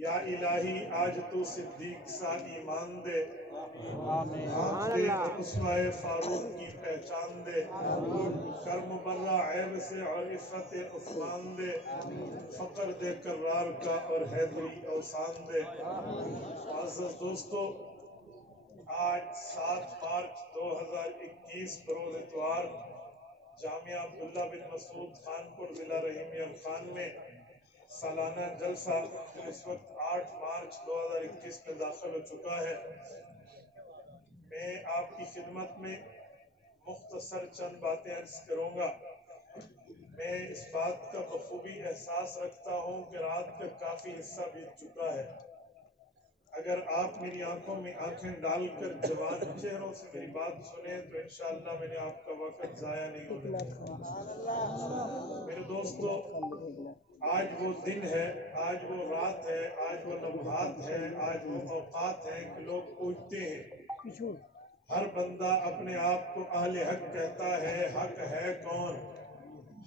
یا الہی آج تو صدیق سا ایمان دے، آنکھ دے اور اسوائے فاروق کی پہچان دے، کرم برہ عیب سے اور عفت عثمان دے، فقر دے کرار کا اور حیدری اوسان دے۔ معزز دوستو، آج 7 مارچ 2021 بروز اتوار جامعہ عبداللہ بن مسعود خانپور ضلع رحیمیہ خان میں سالانہ جلسہ اس وقت 8 مارچ 2021 میں داخل ہو چکا ہے۔ میں آپ کی خدمت میں مختصر چند باتیں عرض کروں گا۔ میں اس بات کا بخوبی احساس رکھتا ہوں کہ رات کا کافی حصہ بیت چکا ہے۔ اگر آپ میری آنکھوں میں آنکھیں ڈال کر جوان چہروں سے میری بات سنیں تو انشاءاللہ میں نے آپ کا وقت ضائع نہیں ہونے دیا۔ میرے دوستو، آج وہ دن ہے، آج وہ رات ہے، آج وہ لمحات ہے، آج وہ اوقات ہیں کہ لوگ پوچھتے ہیں۔ ہر بندہ اپنے آپ کو اہل حق کہتا ہے، حق ہے کون؟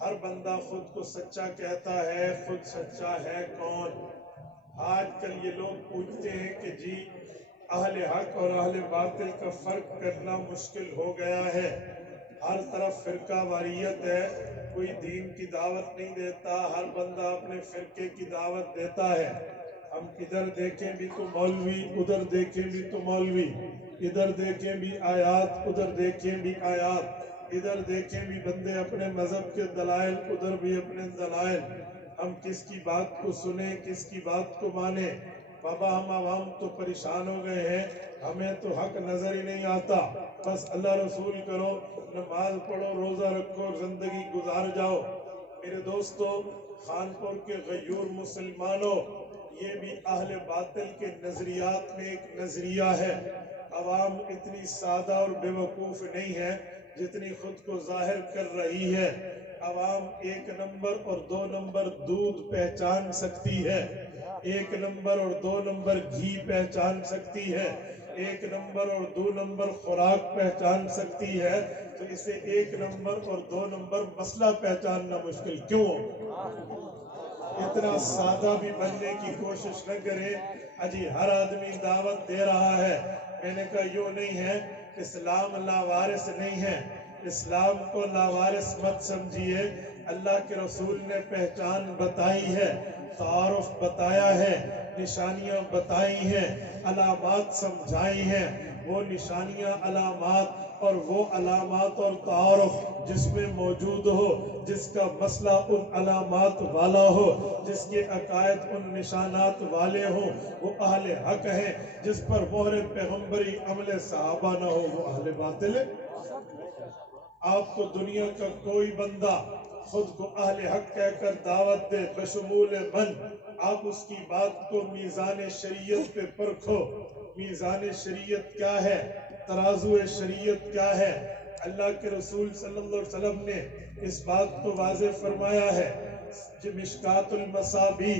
ہر بندہ خود کو سچا کہتا ہے، خود سچا ہے کون؟ آج کل یہ لوگ پوچھتے ہیں کہ جی اہل حق اور اہل باطل کا فرق کرنا مشکل ہو گیا ہے، ہر طرف فرقہ واریت ہے، کوئی دین کی دعوت نہیں دیتا، ہر بندہ اپنے فرقے کی دعوت دیتا ہے۔ ہم ادھر دیکھیں بھی تو مولوی، ادھر دیکھیں بھی تو مولوی، ادھر دیکھیں بھی آیات، ادھر دیکھیں بھی آیات، ادھر دیکھیں بھی بندے اپنے مذہب کے دلائل، ادھر بھی اپنے دلائل۔ ہم کس کی بات کو سنیں، کس کی بات کو مانیں؟ بابا ہم عوام تو پریشان ہو گئے ہیں، ہمیں تو حق نظر ہی نہیں آتا، بس اللہ رسول کرو، نماز پڑھو، روزہ رکھو، زندگی گزار جاؤ۔ میرے دوستو، خانپور کے غیور مسلمانوں، یہ بھی اہل باطل کے نظریات میں ایک نظریہ ہے۔ عوام اتنی سادہ اور بے وقوف نہیں ہے جتنی خود کو ظاہر کر رہی ہے۔ عوام 1 نمبر اور 2 نمبر دودھ پہچان سکتی ہے، 1 نمبر اور 2 نمبر گھی پہچان سکتی ہے، 1 نمبر اور 2 نمبر خوراک پہچان سکتی ہے، تو اسے 1 نمبر اور 2 نمبر مسئلہ پہچاننا مشکل کیوں؟ اتنا سادہ بھی بننے کی کوشش نہ کرے۔ اجی ہر آدمی دعوت دے رہا ہے۔ میں نے کہا یوں نہیں ہے، اسلام لاوارث نہیں ہے، اسلام کو لاوارث مت سمجھیے۔ اللہ کے رسول نے پہچان بتائی ہے، تعارف بتایا ہے، نشانیاں بتائی ہیں، علامات سمجھائی ہیں۔ وہ نشانیاں، علامات اور وہ علامات اور تعارف جس میں موجود ہو، جس کا مسئلہ ان علامات والا ہو، جس کے عقائد ان نشانات والے ہوں، وہ اہل حق ہیں۔ جس پر مہر پیغمبری عمل صحابہ نہ ہو، وہ اہل باطل ہے۔ آپ کو دنیا کا کوئی بندہ خود کو اہل حق کہہ کر دعوت دے بشمول من، آپ اس کی بات کو میزان شریعت پہ پرکھو۔ میزان شریعت کیا ہے؟ ترازو شریعت کیا ہے؟ اللہ کے رسول صلی اللہ علیہ وسلم نے اس بات کو واضح فرمایا ہے۔ مشکات المصابیح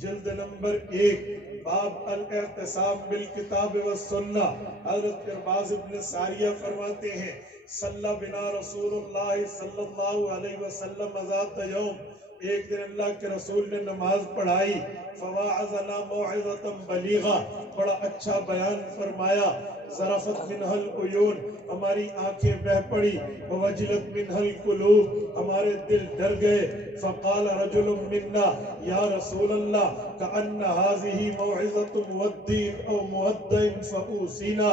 جلد نمبر 1 باب الاعتصام بالکتاب والسنہ، حضرت ارباز ابن ساریہ فرماتے ہیں صلی بنا رسول اللہ صلی اللہ علیہ وسلم ذات یوم، ایک دن اللہ کے رسول نے نماز پڑھائی، فواعظنا موعظۃ بلیغہ، بڑا اچھا بیان فرمایا، ذرفت منہ العیون، ہماری آنکھیں بہہ پڑی، ووجلت منہ القلوب، ہمارے دل ڈر گئے، فقال رجل منا یا رسول اللہ کأن هذه موعظۃ مودع او مودع فاوصینا،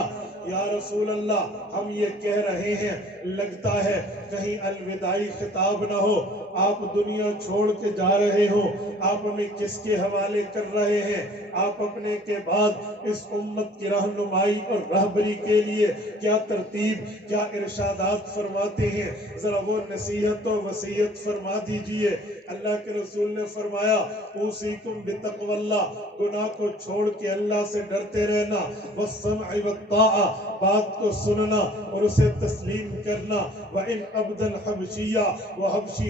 یا رسول اللہ ہم یہ کہہ رہے ہیں لگتا ہے کہیں الوداعی خطاب نہ ہو، آپ دنیا چھوڑ کے جا رہے ہو، آپ ہمیں کس کے حوالے کر رہے ہیں؟ آپ اپنے کے بعد اس امت کی رہنمائی اور رہبری کے لیے کیا ترتیب، کیا ارشادات فرماتے ہیں؟ ذرا وہ نصیحت و وصیت فرما دیجئے۔ اللہ کے رسول نے فرمایا اوصیکم بتقوی اللہ، گناہ کو چھوڑ کے اللہ سے ڈرتے رہنا، والسمع والطاعہ، بات کو سننا اور اسے تسلیم کرنا، وَإِنْ عَبْدًا حَبْشِيًّا، وہ حبشی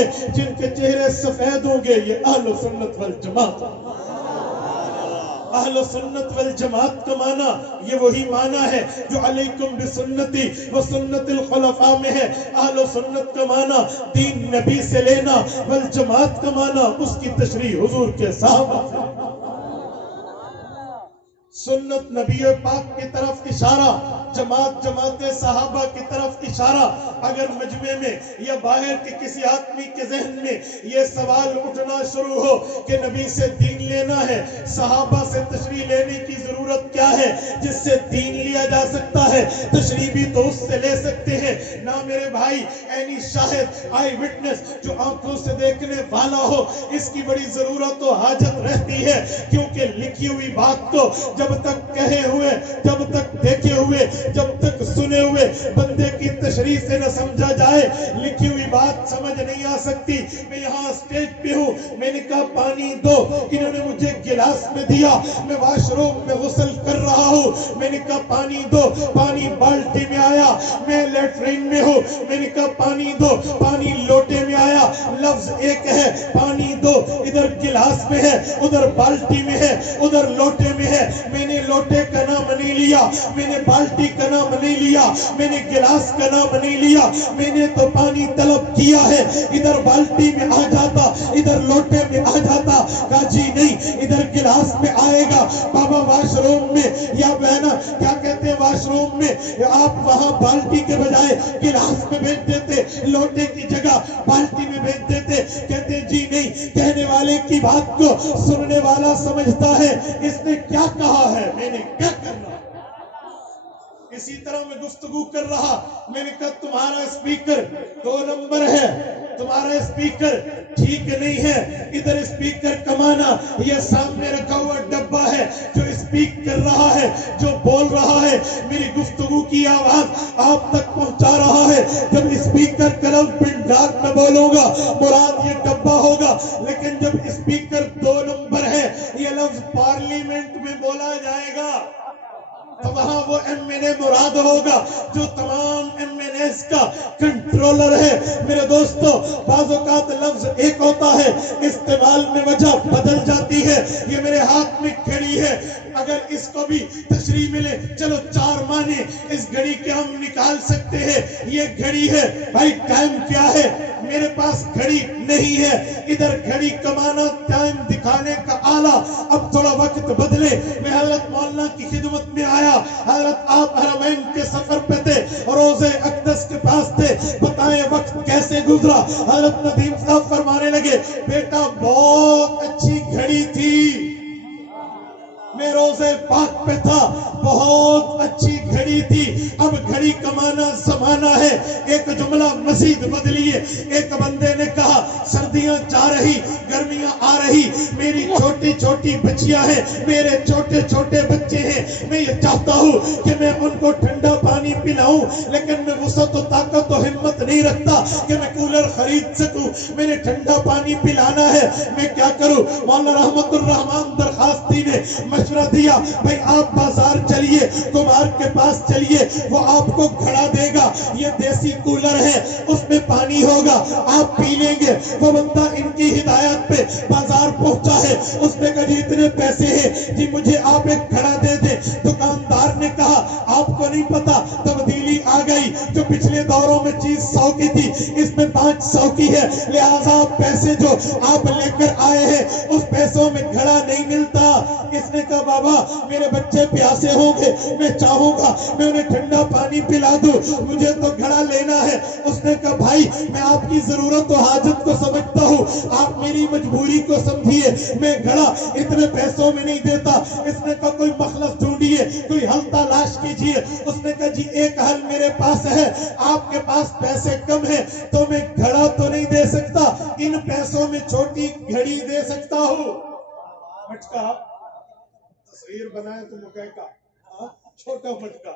گے جن کے چہرے سفید ہوں گے، یہ اہل سنت والجماعت۔ اہل سنت والجماعت کا معنی یہ وہی معنی ہے جو علیکم بسنتی و سنت الخلفاء میں ہے۔ اہل سنت کا معنی دین نبی سے لینا، والجماعت کا معنی اس کی تشریح حضور کے صحابہ سے۔ سنت نبی پاک کی طرف اشارہ، جماعت جماعت صحابہ کی طرف اشارہ۔ اگر مجمع میں یا باہر کے کسی آدمی کے ذہن میں یہ سوال اٹھنا شروع ہو کہ نبی سے دین لینا ہے، صحابہ سے تشریح لینے کی ضرورت کیا ہے جس سے دین لیا جا سکتا ہے، تشریح بھی تو اس سے لے سکتے ہیں نہ میرے بھائی۔ اینی شاہد، آئی وٹنس، جو آنکھوں سے دیکھنے والا ہو، اس کی بڑی ضرورت و حاجت رہتی ہے، کیونکہ لکھی ہوئی بات کو جب تک کہے ہوئے، جب تک دیکھے ہوئے، جب تک سنے ہوئے بندے کی تشریح سے نہ سمجھا جائے، لکھی ہوئی بات سمجھ نہیں آ سکتی۔ میں یہاں اسٹیج پہ ہوں، میں نے کہا پانی دو، انہوں نے مجھے گلاس میں دیا، میں واش روم میں غسل کر رہا ہوں، میں نے کہا پانی دو، پانی بالٹی میں آیا، میں لیٹرین میں ہوں، میں نے کہا پانی دو، پانی لوٹے میں آیا، لفظ ایک ہے، پانی دو، ادھر گلاس میں ہے، ادھر بالٹی میں ہے، ادھر لوٹے میں ہے۔ میں نے لوٹے کا نام نہیں لیا، میں نے بالٹی کا نام نہیں لیا، میں نے گلاس کا نام نہیں لیا، میں نے تو پانی طلب کیا ہے۔ ادھر بالٹی میں آ جاتا، ادھر لوٹے میں آ جاتا، کہا جی نہیں، ادھر گلاس میں آئے گا۔ بابا واش روم میں یا بہنا کیا کہتے ہیں، واش روم میں آپ وہاں بالٹی کے بجائے گلاس میں بھیج دیتے، لوٹے کی جگہ بالٹی میں بھیج دیتے۔ کہتے جی نہیں، کہنے والے کی بات کو سننے والا سمجھتا ہے اس نے کیا کہا ہے، میں نے کیا کرنا۔ اسی طرح میں گفتگو کر رہا، میں نے کہا تمہارا اسپیکر 2 نمبر ہے، تمہارا اسپیکر ٹھیک نہیں ہے۔ ادھر اسپیکر کمانا، یہ سامنے رکھا ہوا ڈبہ ہے جو اسپیک کر رہا ہے، جو بول رہا ہے، میری گفتگو کی آواز آپ تک پہنچا رہا ہے۔ جب اسپیکر کا لفظ پنڈاک میں بولوں گا مراد یہ ڈبہ ہوگا، لیکن جب اسپیکر 2 نمبر ہے، یہ لفظ پارلیمنٹ میں بولا جائے گا تو وہاں وہ ایم این اے مراد ہوگا جو تمام ایم این ایز کا کنٹرولر ہے۔ میرے دوستو، بعض اوقات لفظ ایک ہوتا ہے، استعمال میں وجہ بدل جاتی ہے۔ یہ میرے ہاتھ میں گھڑی ہے، اگر اس کو بھی تشریح ملے، چلو 4 معنی اس گھڑی کے ہم نکال سکتے ہیں۔ یہ گھڑی ہے، بھائی ٹائم کیا ہے؟ میرے پاس گھڑی نہیں ہے۔ ادھر گھڑی کمانا، ٹائم دکھانے کا آلہ۔ اب تھوڑا وقت بدلے، میں حضرت مولانا کی خدمت میں آیا، حضرت آپ حرمین کے سفر پہ تھے، روضہ اقدس کے پاس تھے، بتائیں وقت کیسے گزرا؟ حضرت ندیم صاحب فرمانے لگے، بیٹا بہت اچھی گھڑی تھی، میں روزے پاک پہ تھا، بہت اچھی گھڑی تھی، اب گھڑی کمانا زمانہ ہے۔ ایک جملہ مزید بدلیے، ایک بندے نے کہا سردیاں جا رہی، گرمیاں آ رہی، میری چھوٹی چھوٹی بچیاں ہیں، میرے چھوٹے چھوٹے بچے ہیں، میں یہ چاہتا ہوں کہ میں ان کو ٹھنڈا پانی پلاؤں، لیکن میں وسعت و طاقت و ہمت نہیں رکھتا کہ میں کولر خرید سکوں، میں نے ٹھنڈا پانی پلانا ہے، میں کیا کروں؟ مولانا رحمت الرحمان درخواستی نے مشورہ دیا، بھائی آپ بازار چلیے، کمار کے پاس چلیے، وہ آپ کو گھڑا دے گا، یہ دیسی کولر ہے، اس میں پانی ہوگا، آپ پی لیں گے۔ وہ بندہ ان کی ہدایت پہ بازار پہنچا ہے، اس نے کہا جی اتنے پیسے ہیں، جی مجھے آپ ایک گھڑا دے دیں۔ دکاندار نے کہا آپ کو نہیں پتا، تبدیلی آ گئی، جو پچھلے دوروں میں چیز 100 کی تھی، اس میں 500 کی ہے، لہٰذا پیسے جو آپ لے کر آئے ہیں اس پیسوں میں گھڑا نہیں ملتا۔ اس نے کہا بابا میرے بچے پیاسے ہوں گے، میں چاہوں گا میں انہیں ٹھنڈا پانی پلا دوں، مجھے تو گھڑا لینا ہے۔ اس نے کہا بھائی میں آپ کی ضرورت و حاجت کو سمجھتا ہوں، آپ میری مجبوری کو سمجھیے، میں گھڑا اتنے پیسوں میں نہیں دیتا۔ اس نے کہا کوئی مخلص ڈھونڈیے، کوئی حل تلاش کیجیے۔ اس نے کہا جی ایک حل میرے پاس ہے، آپ کے پاس پیسے کم ہیں تو میں گھڑا تو نہیں دے سکتا، ان پیسوں میں چھوٹی گھڑی دے سکتا ہوں۔ مٹکا تصویر بنائے تو مکے کا چھوٹا مٹکا،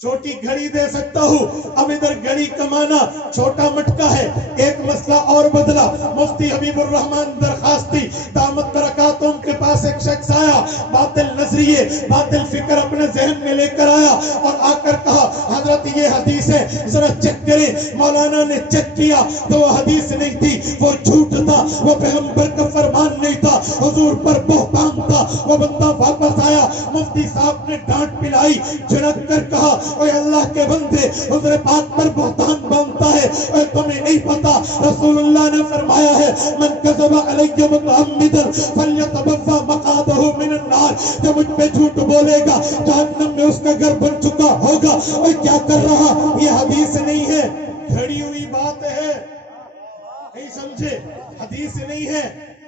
چھوٹی گھڑی دے سکتا ہوں۔ اب ادھر گھڑی کمانا، چھوٹا مٹکا ہے۔ ایک مسئلہ اور بدلا، مفتی حبیب الرحمان درخواستی دامت برکاتہم کے پاس ایک شخص آیا، باطل نظریے باطل فکر اپنے ذہن میں لے کر آیا اور آ کر کہا حضرت یہ حدیث ہے ذرا چیک کریں. مولانا نے چیک کیا تو وہ حدیث نہیں تھی, وہ جھوٹ تھا, وہ پیغمبر کا فرمان نہیں تھا, حضور پر بہتان تھا. وہ بندہ واپس آیا, مفتی صاحب نے ڈانٹ پلائی, جھڑک کر کہا اے اللہ کے بندے, حضور پاک پر بہتان باندھتا ہے, اے تمہیں نہیں پتا رسول اللہ نے فرمایا ہے من کذب علی متعمدا فلیتبوا مقعدہ من النار, جو مجھ پہ جھوٹ بولے گا جہنم میں اس کا گھر بن چکا ہوگا. اور کیا کر رہا, یہ حدیث نہیں ہے, گھڑی ہوئی بات ہے. نہیں سمجھے, حدیث نہیں ہے,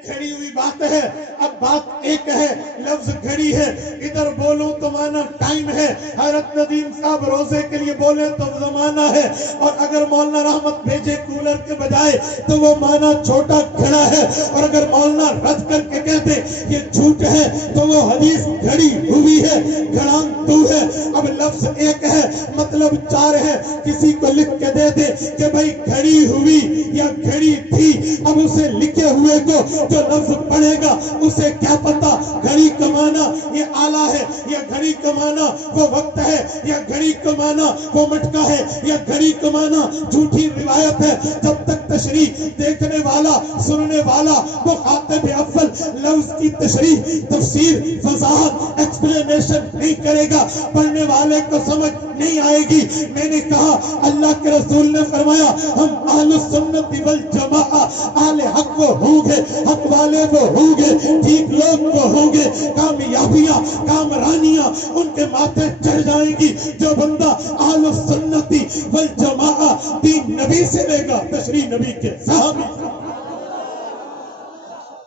گھڑی ہوئی بات ہے. اب بات ایک ہے, لفظ گھڑی ہے, ادھر بولوں تو مانا ٹائم ہے. حضرت ندیم صاحب روزے کے لیے بولے تو زمانہ ہے, اور اگر مولانا رحمت بھیجے کولر کے بجائے تو وہ مانا چھوٹا گھڑا ہے, اور اگر مولانا رد کر کے کہتے یہ جھوٹ ہے تو وہ حدیث گھڑی ہوئی ہے, گھڑان تو ہے. اب لفظ ایک ہے, مطلب چار ہے. کسی کو لکھ کے دے دے کہ بھائی گھڑی ہوئی یا گھڑی تھی, اب اسے لکھے ہوئے کو جو لفظ پڑھے گا اسے کیا پتا گھڑی کمانا یہ آلہ ہے, یا گھڑی کمانا وہ وقت ہے, یا گھڑی کمانا وہ مٹکا ہے, یا گھڑی کمانا جھوٹی روایت ہے. جب تک تشریح دیکھنے والا سننے والا وہ خاطب اول لفظ کی تشریح تفسیر وضاحت ایکسپلینیشن نہیں کرے گا, پڑھنے والے کو سمجھ نہیں آئے گی. میں نے کہا اللہ کے رسول نے فرمایا ہم اہل السنت والجماعہ, اہل حق وہ ہوں گے, حق والے وہ ہوں گے, ٹھیک لوگ وہ ہوں گے, کامیابیاں کامرانیاں ان کے ماتھے چڑھ جائیں گی. جو بندہ اہل السنت والجماعہ دین نبی سے لے گا, تشریح نبی کے صحابی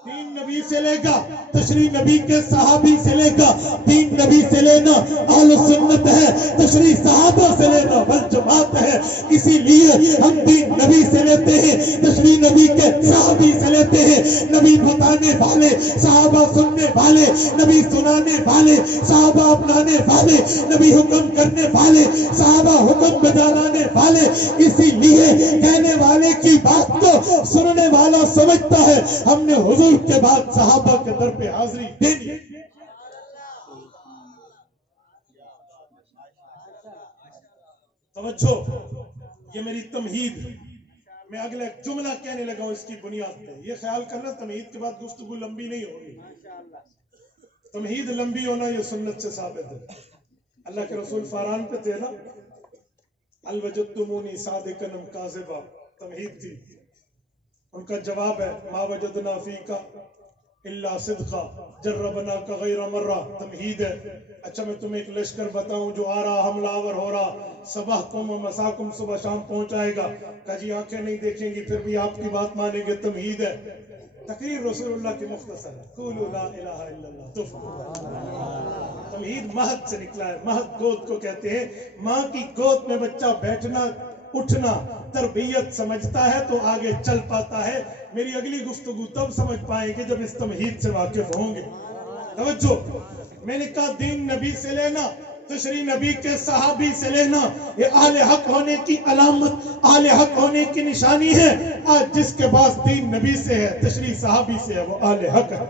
دین نبی سے لے گا, تشریح نبی کے صحابی سے لے گا. دین نبی سے لینا اہل سنت ہے, تشریح صحابہ سے لینا والجماعت ہے. اسی لیے ہم دین نبی سے لیتے ہیں, تشریح نبی کے صحابی سے لیتے ہیں. نبی بتانے والے, صحابہ سننے والے, نبی سنانے والے, صحابہ اپنانے والے, نبی حکم کرنے والے, صحابہ حکم بجانے والے. اسی لیے کہنے والے کی بات کو سننے والا سمجھتا ہے ہم نے حضور کے بعد صحابہ کے در پہ حاضری دینی. توجہ, یہ میری تمہید, میں اگلا ایک جملہ کہنے لگا ہوں اس کی بنیاد پہ. یہ خیال کرنا تمہید کے بعد گفتگو لمبی نہیں ہوگی, تمہید لمبی ہونا یہ سنت سے ثابت ہے. اللہ کے رسول فاران پہ تھے نا, الوجدتمونی صادقا ام کاذبا, تمہید تھی. ان کا جواب ہے ما وجدنا فیکا الا صدقا جربنا کا غیر مرہ, تمہید ہے. اچھا میں تمہیں ایک لشکر بتاؤں جو آ رہا, حملہ آور ہو رہا, صباحکم و مساکم, صبح شام پہنچائے گا. کہا جی آنکھیں نہیں دیکھیں گی پھر بھی آپ کی بات مانیں گے, تمہید ہے. تقریر رسول اللہ کی مختصر ہے, قولوا لا الہ الا اللہ تفلحوا. تمہید مہد سے نکلا ہے, مہد گود کو کہتے ہیں. ماں کی گود میں بچہ بیٹھنا اٹھنا تربیت سمجھتا ہے تو آگے چل پاتا ہے. میری اگلی گفتگو تب سمجھ پائیں گے جب اس تمہید سے واقف ہوں گے. توجہ, میں نے کہا دین نبی سے لینا, تشریح نبی کے صحابی سے لینا, یہ اہل حق ہونے کی علامت, اہل حق ہونے کی نشانی ہے. آج جس کے پاس دین نبی سے ہے, تشریح صحابی سے ہے, وہ اہل حق ہے.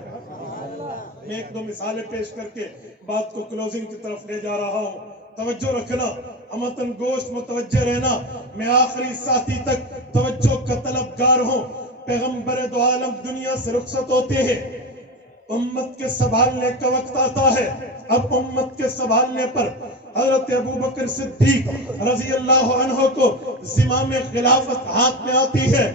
میں ایک دو مثالیں پیش کر کے بات کو کلوزنگ کی طرف لے جا رہا ہوں. توجہ رکھنا, ہمتن گوشت متوجہ رہنا. میں آخری ساتھی تک توجہ کا طلبگار ہوں. پیغمبر دو عالم دنیا سے رخصت ہوتے ہیں, امت کے سنبھالنے کا وقت آتا ہے. اب امت کے سنبھالنے پر حضرت ابوبکر صدیق رضی اللہ عنہ کو زمام خلافت ہاتھ میں آتی ہے.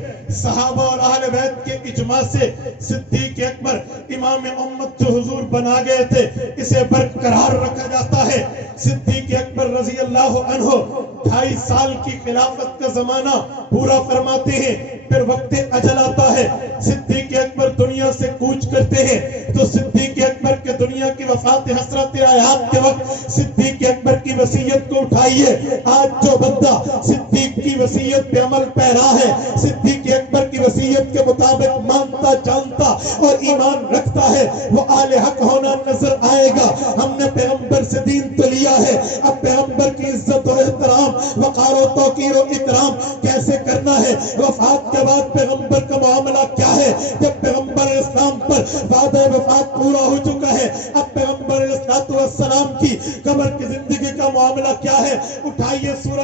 صحابہ اور اہل بیت کے اجماع سے صدیق اکبر امام امت جو حضور بنا گئے تھے اسے برقرار رکھا جاتا ہے. صدیق اکبر رضی اللہ عنہ 2.5 سال کی خلافت کا زمانہ پورا فرماتے ہیں. پھر وقت اجل آتا ہے, صدیق اکبر دنیا سے کوچ کرتے ہیں. تو صدیق اکبر کے دنیا کی وفات حسرت آیات کے وقت صدیق اکبر کی وصیت کو اٹھائیے. آج جو بندہ صدیق کی وصیت پہ عمل پیرا ہے, صدیق اکبر کی وصیت کے مطابق مانتا جانتا اور ایمان رکھتا ہے, وہ اہل حق ہونا نظر آئے گا. ہم نے پیغمبر سے دین تو لیا ہے, اب پیغمبر کی عزت و احترام, وقار و توقیر و اکرام کیسے کرنا ہے. وفات کے بعد پیغمبر کا معاملہ کیا ہے. جب پیغمبر اسلام پر وعدہ وفات پورا ہو چکا ہے, اب پیغمبر السلام کی قبر کی زندگی کا معاملہ کیا ہے. اٹھائیے سورہ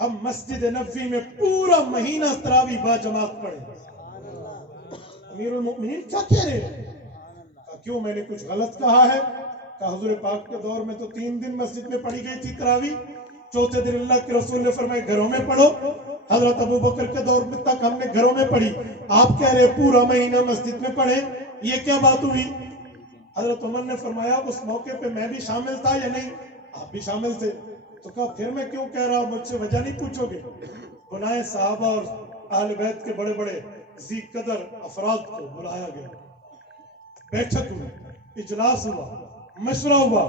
ہم مسجد نبوی میں پورا مہینہ تراویح با جماعت پڑھے. امیر المؤمنین کیا کہہ رہے ہیں؟ کیوں میں نے کچھ غلط کہا ہے؟ کہ حضور پاک کے دور میں تو 3 دن مسجد میں پڑھی گئی تھی تراویح، چوتھے دن اللہ کے رسول نے فرمایا گھروں میں پڑھو. حضرت ابو بکر کے دور میں تک ہم نے گھروں میں پڑھی، آپ کہہ رہے پورا مہینہ مسجد میں پڑھے، یہ کیا بات ہوئی؟ حضرت عمر نے فرمایا اس موقع پہ میں بھی شامل تھا یا نہیں؟ آپ بھی شامل تھے. تو کہا پھر میں کیوں کہہ رہا ہوں، مجھ سے وجہ نہیں پوچھو گے؟ گناہ صحابہ اور اہل بیت کے بڑے بڑے ذی قدر افراد کو بلایا گیا، بیٹھک ہوئی، اجلاس ہوا، مشورہ ہوا.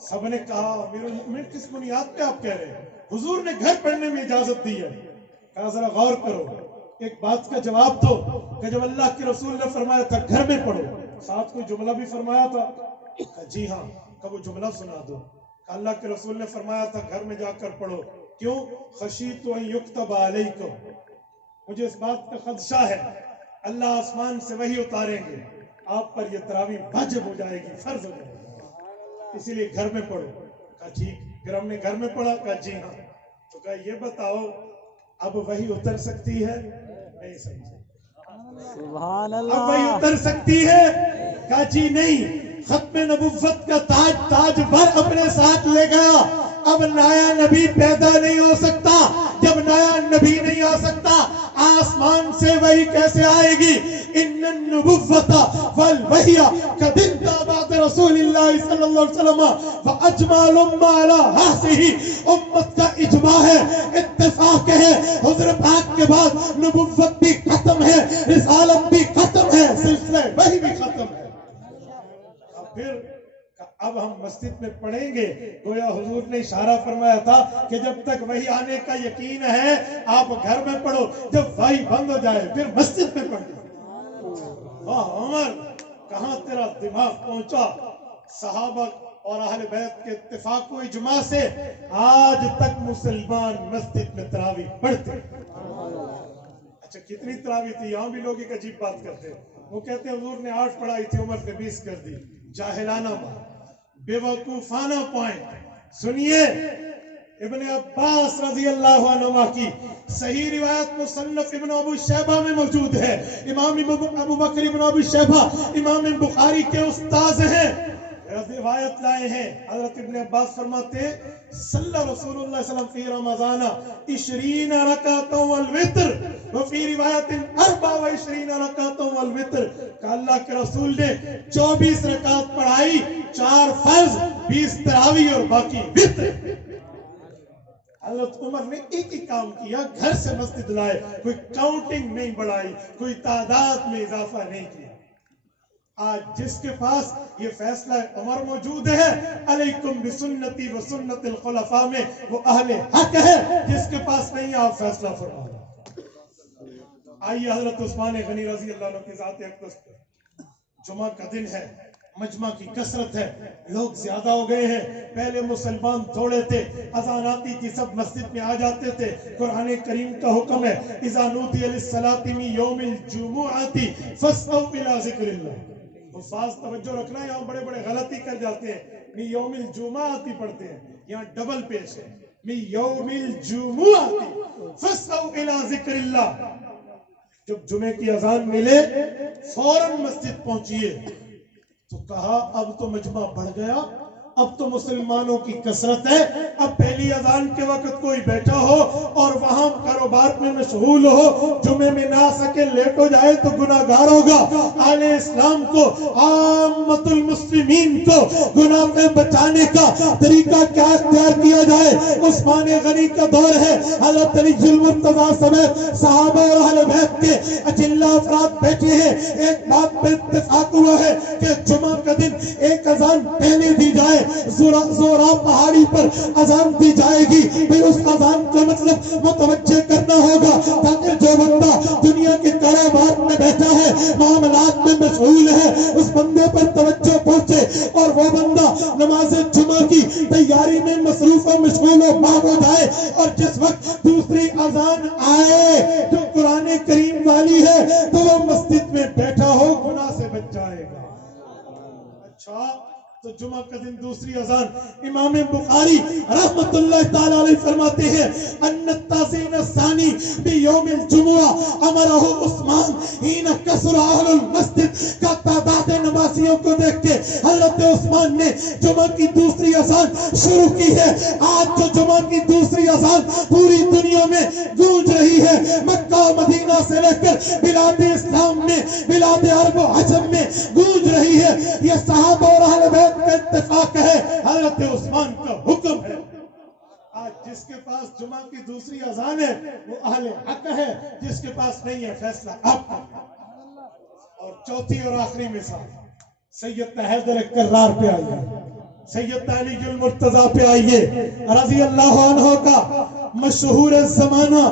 سب نے کہا امیر المؤمنین کس بنیاد پہ آپ کہہ رہے ہیں؟ حضور نے گھر پڑھنے میں اجازت دی ہے. کہا ذرا غور کرو، ایک بات کا جواب دو کہ جب اللہ کے رسول نے فرمایا تھا گھر میں پڑھو، ساتھ کوئی جملہ بھی فرمایا تھا؟ کہا جی ہاں. کہ وہ جملہ سنا دو. کہ اللہ کے رسول نے فرمایا تھا گھر میں جا کر پڑھو. کیوں؟ خشیت ان یکتب علیکم، مجھے اس بات کا خدشہ ہے اللہ آسمان سے وحی اتاریں گے، آپ پر یہ تراویح واجب ہو جائے گی، فرض ہو جائے گی، اسی لیے گھر میں پڑھو. کہا ٹھیک. پھر ہم نے گھر میں پڑھا. کہا جی ہاں. تو کہا یہ بتاؤ اب وحی اتر سکتی ہے؟ نہیں سمجھے. سبحان اللہ. اب وحی اتر سکتی ہے؟ کہا جی نہیں. ختم نبوت کا تاج بھر اپنے ساتھ لے گیا. اب نیا نبی پیدا نہیں ہو سکتا. جب نیا نبی نہیں آ سکتا آسمان سے وحی کیسے آئے گی؟ ان النبوۃ والوحی قد بعد رسول اللہ صلی اللہ علیہ وسلم واجمع الامہ علی ہذہ، امت کا اجماع ہے، اتفاق ہے، حضور پاک کے بعد نبوت بھی ختم ہے، رسالت بھی ختم ہے، سلسلہ وحی بھی ختم ہے. پھر اب ہم مسجد میں پڑھیں گے. گویا حضور نے اشارہ فرمایا تھا کہ جب تک وحی آنے کا یقین ہے آپ گھر میں پڑھو، جب وحی بند ہو جائے پھر مسجد میں پڑھو. واہ عمر، کہاں تیرا دماغ پہنچا. صحابہ اور اہل بیت کے اتفاق و اجماع سے آج تک مسلمان مسجد میں تراویح پڑھتے. اچھا کتنی تراویح تھی؟ یہاں بھی لوگ ایک عجیب بات کرتے ہیں. وہ کہتے ہیں حضور نے 8 پڑھائی تھی، عمر نے 20 کر دی. جاہلانہ بات، بے وقوفانہ پوائنٹ. سنیے ابن عباس رضی اللہ عنہ کی صحیح روایت مصنف ابن ابو شیبہ میں موجود ہے. امام ابو بکر ابن ابو شیبہ امام بخاری کے استاذ ہیں، روایت لائے ہیں. حضرت ابن عباس فرماتے ہیں صلی رسول اللہ صلی اللہ علیہ وسلم فی رمضان 20 رکعت والوتر وفی روایت 24 رکعت والوتر. کہ اللہ کے رسول نے 24 رکعت پڑھائی، 4 فرض، 20 تراویح اور باقی وتر. حضرت عمر نے ایک ہی کام کیا، گھر سے مسجد لائے، کوئی کاؤنٹنگ نہیں بڑھائی، کوئی تعداد میں اضافہ نہیں کیا. آج جس کے پاس یہ فیصلہ عمر موجود ہے علیکم بسنتی و سنت الخلفاء میں، وہ اہل حق ہے. جس کے پاس نہیں آپ فیصلہ فرما. آئیے حضرت عثمان غنی رضی اللہ عنہ کی ذات اقدس پر. جمعہ کا دن ہے، مجمع کی کثرت ہے، لوگ زیادہ ہو گئے ہیں. پہلے مسلمان تھوڑے تھے، اذان آتی تھی سب مسجد میں آ جاتے تھے. قرآن کریم کا حکم ہے اذا نودی للصلاۃ من یوم الجمعۃ فاسعوا الی ذکر اللہ. حفاظ توجہ رکھنا، یہاں بڑے بڑے غلطی کر جاتے ہیں. من یوم الجمعۃ پڑھتے ہیں، یہاں ڈبل پیش ہے. من یوم الجمعۃ فاسعوا الی ذکر اللہ. جب جمعے کی اذان ملے فوراً مسجد پہنچیے. تو کہا اب تو مجمع بڑھ گیا، اب تو مسلمانوں کی کثرت ہے. اب پہلی اذان کے وقت کوئی بیٹھا ہو اور وہاں کاروبار میں مشغول ہو، جمعے میں نہ آ سکے، لیٹ ہو جائے تو گناہ گار ہوگا. اہل اسلام کو، عامت المسلمین کو گناہ میں بچانے کا طریقہ کیا اختیار کیا جائے؟ عثمان غنی کا دور ہے، حضرت علی المرتضیٰ سمیت صحابہ اور اہل بیت کے اجلہ افراد بیٹھے ہیں. ایک بات پہ اتفاق ہوا ہے کہ جمعہ کا دن ایک اذان پہلے دی جائے، زورا پہاڑی پر اذان دی جائے گی. پھر اس اذان کا مطلب متوجہ کرنا ہوگا تاکہ جو بندہ دنیا کے کاروبار میں بیٹھا ہے، معاملات میں مشغول ہے، اس بندے پر توجہ پہنچے اور وہ بندہ نماز جمعہ کی تیاری میں مصروف و مشغول و ماہ ہو جائے. اور جس وقت دوسری اذان آئے جو قرآن کریم والی ہے تو وہ مسجد میں بیٹھا ہو، گناہ سے بچ جائے گا. اچھا تو جمعہ کا دن دوسری اذان امام بخاری رحمت اللہ تعالی علیہ فرماتے ہیں ان التعظیم الثانی بیوم الجمعہ امرہ عثمان حین کثر اہل المسجد کا تعداد نمازیوں کو دیکھ کے حضرت عثمان نے جمعہ کی دوسری اذان شروع کی ہے. آج جو جمعہ کی دوسری اذان پوری دنیا میں گونج رہی ہے, مکہ و مدینہ سے لے کر بلاد اسلام میں, بلاد عرب و عجم میں گونج رہی ہے, یہ صحابہ اور اہل بیت کا اتفاق ہے, حضرت عثمان کا حکم ہے. آج جس کے پاس جمعہ کی دوسری اذان ہے وہ اہل حق ہے, جس کے پاس نہیں ہے فیصلہ آپ کا. اور چوتھی اور آخری مثال سید حیدر کرار پہ آئیے, سید علی المرتضیٰ پہ آئیے رضی اللہ عنہ کا مشہور زمانہ,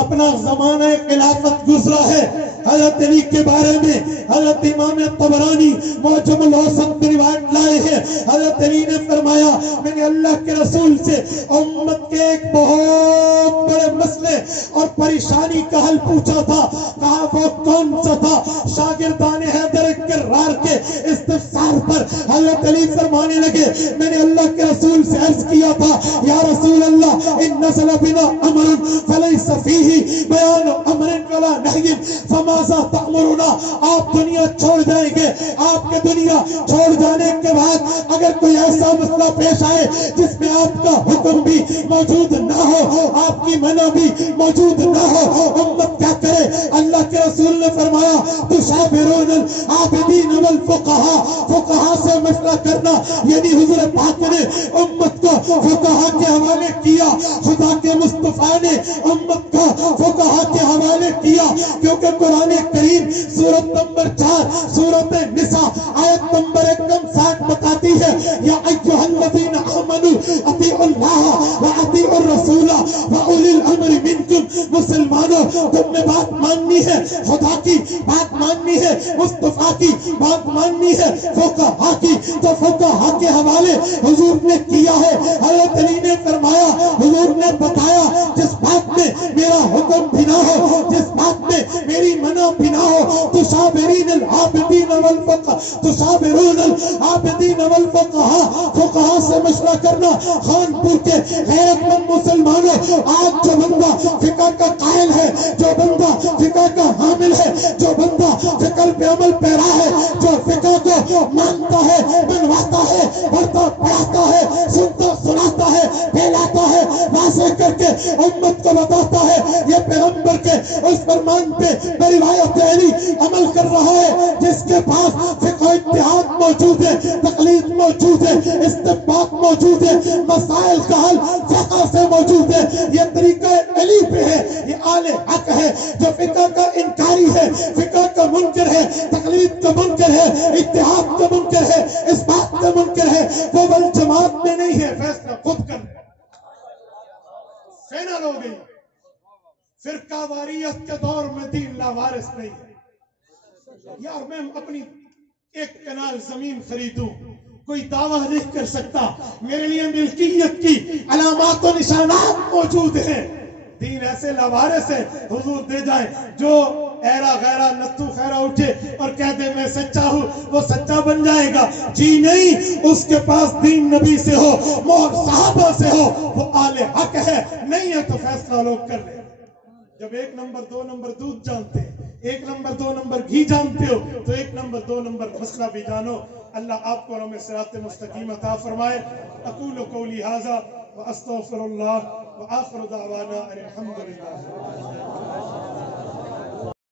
اپنا زمانہ خلافت گزرا ہے. حضرت علی کے بارے میں حضرت امام طبرانی معجم الاوسط میں روایت لائے ہیں. حضرت علی نے فرمایا میں نے اللہ کے رسول سے امت کے ایک بہت بڑے مسئلے اور پریشانی کا حل پوچھا تھا. کہا وہ کون سا تھا؟ شاگردان حیدر کرار کے استفسار پر حضرت علی فرمانے لگے میں نے اللہ کے رسول سے عرض کیا تھا یا رسول اللہ ان نزل بنا امر فلیس فیہ بیان امر ولا نہی فماذا تأمرنا. آپ دنیا چھوڑ جائیں گے, آپ کے دنیا چھوڑ جانے کے بعد اگر کوئی ایسا مسئلہ پیش آئے جس میں آپ کا حکم بھی موجود نہ ہو, آپ کی منع بھی موجود نہ ہو, امت کیا کرے؟ اللہ کے رسول نے فرمایا تشاورون العابدین والفقہاء, فقہاء سے مشورہ کرنا. یعنی حضور پاک نے امت کو فقہاء کے حوالے کیا, خدا کے مصطفیٰ نے امت کو فقہاء کے حوالے کیا, کیونکہ قرآن کریم سورت نمبر 4 سورت نساء آیت نمبر 60 بتاتی ہے یا ایھا الذین آمنوا اطیعوا اللہ واطیعوا الرسول واولی الامر منکم. مسلمانوں تم نے بات ماننی ہے, خدا کی بات ماننی ہے, مصطفیٰ کی بات ماننی ہے, فقہاء کی. تو فقہاء کے حوالے حضور نے کیا ہے. حضرت علی نے فرمایا حضور نے بتایا جس بات میں میرا حکم بھی نہ ہو, جس بات میں میری منع بھی نہ ہو, تشاورین العابدین والفقہاء, تشاورون العابدین والفقہاء, فقہاء سے مشورہ کرنا. خانپور کے غیرت مند مسلمانوں, آج جو بندہ فقہ کا قائل ہے, جو بندہ فقہ کا حامل ہے, جو بندہ فقہ پہ عمل پیرا ہے, جو فقہ کو مانتا ہے, بنواتا ہے, پڑھتا پڑھاتا ہے, سنتا سناتا ہے, پھیلاتا ہے, واضح کر کے امت کو بتاتا ہے یہ پیغمبر کے اس فرمان پہ بروایت علی عمل کر رہا ہے, جس کے پاس فقہ اتحاد موجود ہے, تقلید موجود ہے, استنباط موجود ہے, مسائل کا حل فقہ سے موجود ہے. یہ طریقہ علی پہ ہے, یہ آل حق ہے. جو فقہ کا انکاری ہے, فقہ کا منکر ہے, تقلید کا منکر ہے, اتحاد کا منکر ہے, اس بات کا منکر ہے, وہ والجماعت میں نہیں ہے. فیصلہ خود کر لے. فینل ہو گئی. فرقہ واریت کے دور میں دین لاوارث نہیں ہے. یار میں اپنی ایک کنال زمین خریدوں, کوئی دعویٰ نہیں کر سکتا, میرے لیے ملکیت کی علامات و نشانات موجود ہیں. دین ایسے لاوارث ہے, حضور دے جائیں. جو ایرا غیرہ نتو خیرہ اٹھے اور کہہ دے میں سچا ہوں, وہ سچا بن جائے گا؟ جی نہیں, اس کے پاس دین نبی سے ہو, مور صحابہ سے ہو, وہ آل حق ہے. نہیں ہے تو فیصلہ لوگ کر لیں. جب 1 نمبر 2 نمبر دودھ جانتے, 1 نمبر 2 نمبر گھی جانتے ہو, تو 1 نمبر 2 نمبر مسئلہ بھی جانو. اللہ آپ کو ہمیں صراط مستقیم عطا فرمائے. اقول قولی ھذا واستغفر اللہ وآخر دعوانا ان الحمد للہ.